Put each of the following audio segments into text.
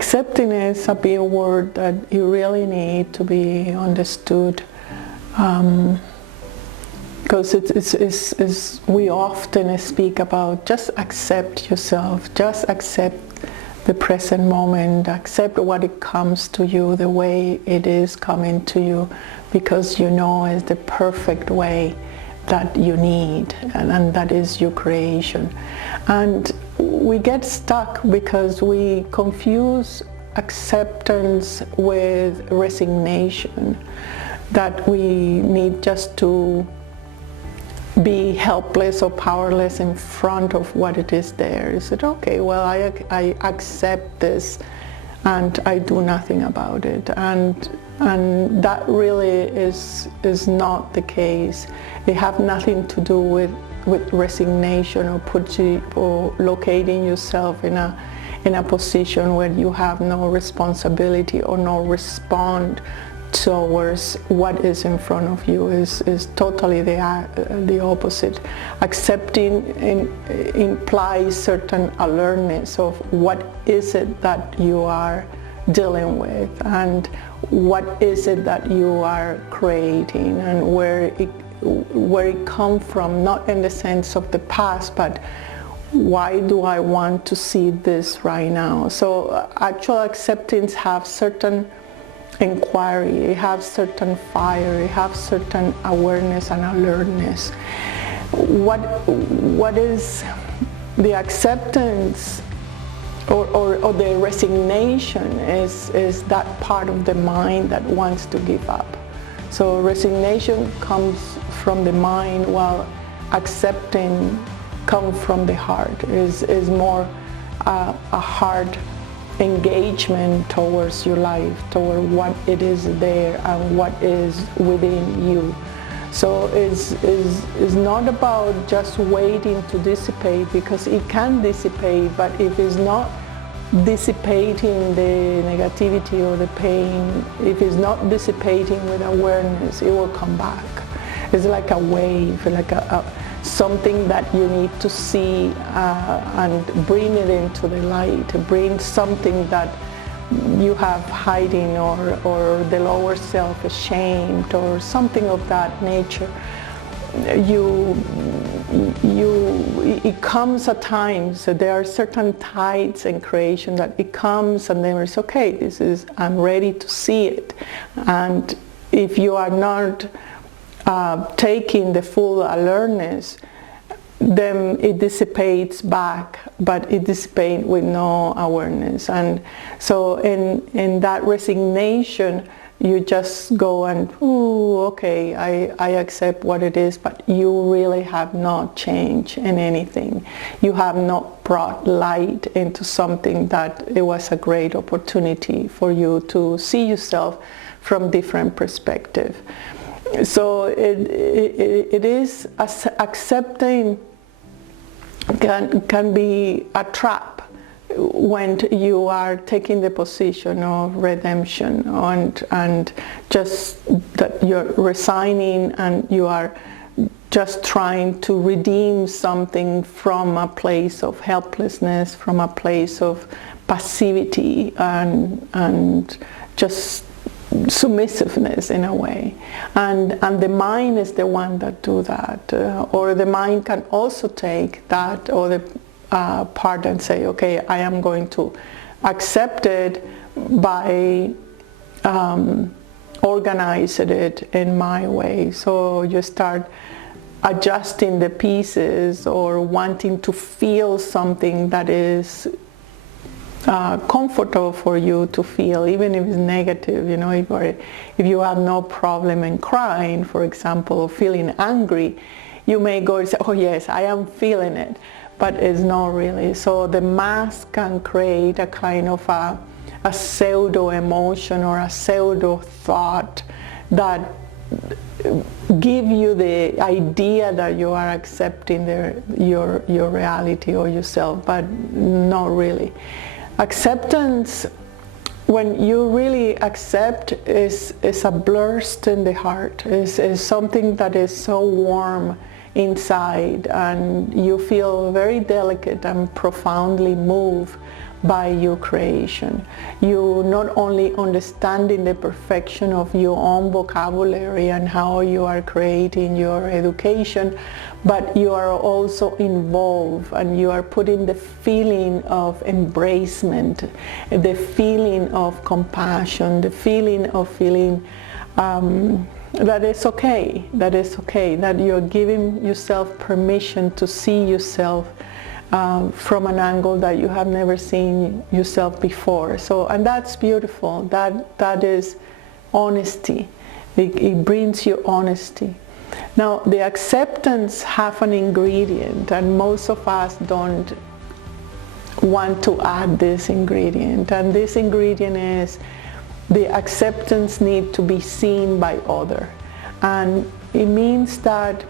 accepting is a big word that you really need to be understood, because we often speak about just accept yourself, just accept the present moment, accept what it comes to you the way it is coming to you, because you know it's the perfect way that you need, and that is your creation. And we get stuck because we confuse acceptance with resignation, that we need just to be helpless or powerless in front of what it is there. Is it okay? Well, I accept this and I do nothing about it, and that really is not the case. It has nothing to do with resignation or locating yourself in a position where you have no responsibility or no respond towards what is in front of you. Is totally the opposite. Accepting implies certain awareness of what is it that you are dealing with, and what is it that you are creating, and where it comes from, not in the sense of the past, but why do I want to see this right now? So actual acceptance have certain inquiry, it has certain fire, it has certain awareness and alertness. What is the acceptance or the resignation is that part of the mind that wants to give up. So resignation comes from the mind, while accepting comes from the heart. Is more a heart engagement towards your life, toward what it is there and what is within you. So it's not about just waiting to dissipate, because it can dissipate, but if it's not dissipating the negativity or the pain, if it's not dissipating with awareness, it will come back. It's like a wave, like something that you need to see and bring it into the light, bring something that you have hiding, or the lower self ashamed, or something of that nature. It comes at times. So there are certain tides in creation that it comes, and then it's okay, I'm ready to see it. And if you are not taking the full alertness, then it dissipates back, but it dissipates with no awareness. And so in that resignation, you just go and, ooh, okay, I accept what it is, but you really have not changed in anything. You have not brought light into something that it was a great opportunity for you to see yourself from different perspective. So it is accepting can be a trap when you are taking the position of redemption, and just that you're resigning and you are just trying to redeem something from a place of helplessness, from a place of passivity and just submissiveness in a way, and the mind is the one that do that, or the mind can also take that or the part and say, okay, I am going to accept it by organizing it in my way. So you start adjusting the pieces, or wanting to feel something that is comfortable for you to feel, even if it's negative. You know, if you have no problem in crying, for example, or feeling angry, you may go and say, oh yes, I am feeling it, but it's not really. So the mask can create a kind of a pseudo emotion or a pseudo thought that give you the idea that you are accepting your reality or yourself, but not really. Acceptance, when you really accept, is a burst in the heart, is something that is so warm inside, and you feel very delicate and profoundly moved by your creation. You not only understanding the perfection of your own vocabulary and how you are creating your education, but you are also involved and you are putting the feeling of embracement, the feeling of compassion, the feeling of feeling that it's okay, that you're giving yourself permission to see yourself from an angle that you have never seen yourself before. So, and that's beautiful. That is honesty. It brings you honesty. Now, the acceptance have an ingredient, and most of us don't want to add this ingredient. And this ingredient is the acceptance need to be seen by other. And it means that,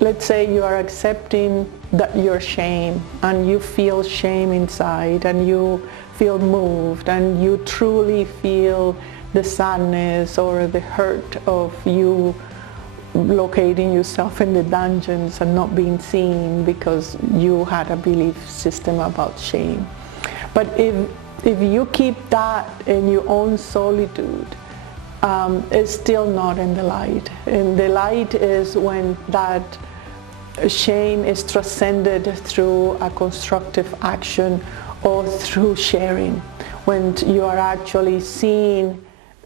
let's say you are accepting that you're shame, and you feel shame inside, and you feel moved, and you truly feel the sadness or the hurt of you locating yourself in the dungeons and not being seen because you had a belief system about shame. But if you keep that in your own solitude, it's still not in the light. And the light is when that shame is transcended through a constructive action or through sharing. When you are actually seeing,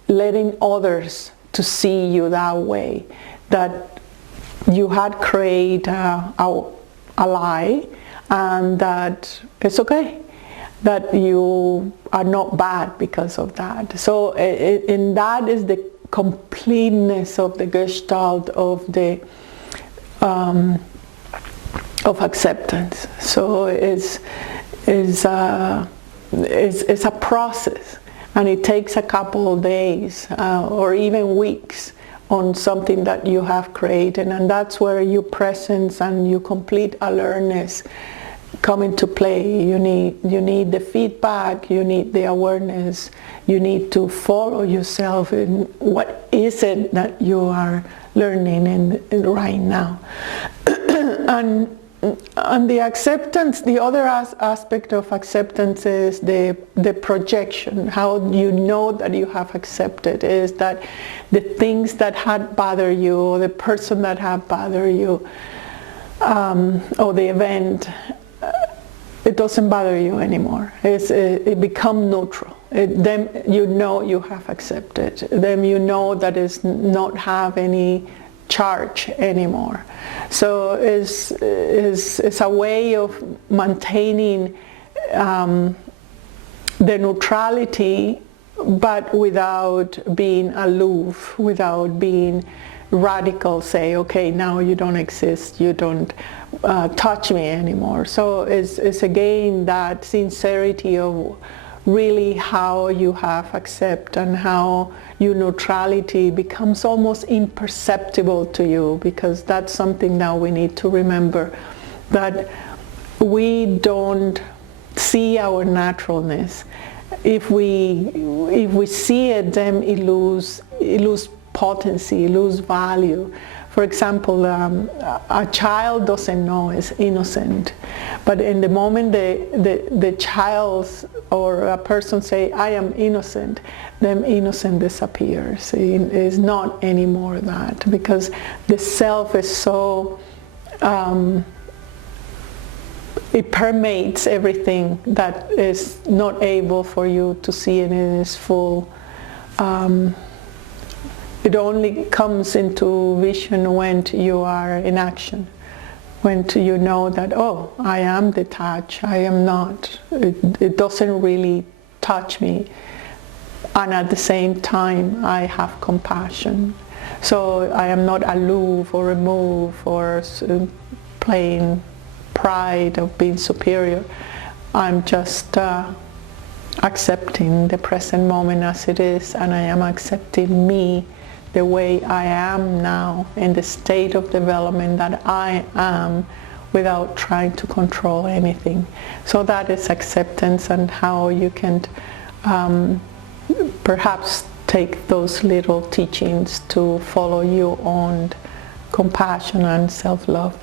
letting others to see you that way, that you had created a lie, and that it's okay, that you are not bad because of that. So in that is the completeness of the gestalt of the of acceptance. So it's a process, and it takes a couple of days or even weeks on something that you have created, and that's where your presence and your complete alertness come into play. You need the feedback, you need the awareness, you need to follow yourself in what is it that you are learning in right now. And the acceptance, the other aspect of acceptance is the projection. How you know that you have accepted is that the things that had bothered you, or the person that had bothered you, or the event, it doesn't bother you anymore. It becomes neutral. Then you know you have accepted. Then you know that it's not have any charge anymore. So it's a way of maintaining the neutrality, but without being aloof, without being radical, say, okay, now you don't exist, you don't touch me anymore. So it's again that sincerity of really how you have accept, and how your neutrality becomes almost imperceptible to you, because that's something that we need to remember, that we don't see our naturalness. If we see it, then it lose potency, it lose value. For example, a child doesn't know it's innocent, but in the moment the child or a person say, I am innocent, then innocent disappears. It is not anymore that, because the self is so, it permeates everything that is not able for you to see it in its full. It only comes into vision when you are in action, when you know that, oh, I am detached, I am not, it doesn't really touch me, and at the same time I have compassion. So I am not aloof or removed or playing pride of being superior. I'm just accepting the present moment as it is, and I am accepting me the way I am now, in the state of development that I am, without trying to control anything. So that is acceptance, and how you can perhaps take those little teachings to follow your own compassion and self-love.